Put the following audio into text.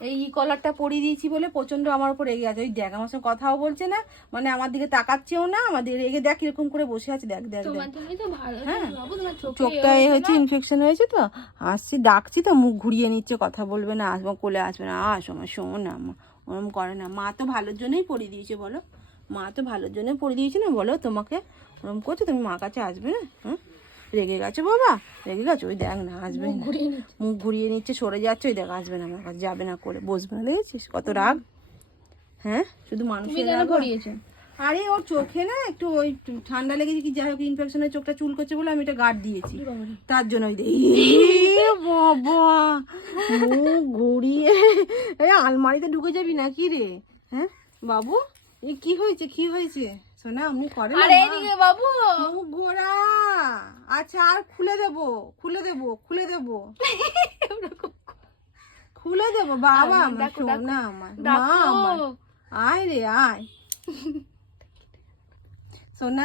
এই কলারটা পরিয়ে দিয়েছি বলে প্রচন্ড আমার উপর রেগে আছে। ওই দেখ আমার সঙ্গে কথাও বলছে না, মানে আমার দিকে তাকাচ্ছেও না, আমাদের রেগে দেখ কিরকম করে বসে আছে, দেখ দেখ দেখ। হ্যাঁ চোখটা হয়েছে, ইনফেকশন হয়েছে তো, আসছি ডাকছি তো মুখ ঘুরিয়ে নিচ্ছে, কথা বলবে না, আসবো কোলে আসবে না, আসো আমার শোনো না, মা ওরম করে না, মা তো ভালোর জন্যই পরিয়ে দিয়েছে বলো, মা তো ভালোর জন্যই পরিয়ে দিয়েছে না বলো, তোমাকে ওরম করছো, তুমি মা কাছে আসবে না? হ্যাঁ রেগে গেছো বাবা, রেগে গেছো, ওই দেখ না আসবে না, মুখ ঘুরিয়ে নিচ্ছে, সরে যাচ্ছে, ওই দেখ আসবে না আমার কাছে, যাবে না করে বসবে না, দেখেছিস কত রাগ। হ্যাঁ শুধু মানুষের রাগ। আরে ওর চোখে না একটু ওই ঠান্ডা লেগেছে কি যাই হোক ইনফেকশনের, চোখটা চুল করছে বলে আমি এটা গার্ড দিয়েছি, তার জন্য ওই বাবা মুখ ঘুরিয়ে এই আলমারিতে ঢুকে যাবি নাকি রে? হ্যাঁ বাবু এই কি হয়েছে, কি হয়েছে সোনা, আপনি করেন বাবু মুখ ঘোরা। আচ্ছা আর খুলে দেবো, খুলে দেবো, খুলে দেবো, খুলে দেবো বাবা আমার সোনা, আমার মা আমার, আয় রে আয় সোনা।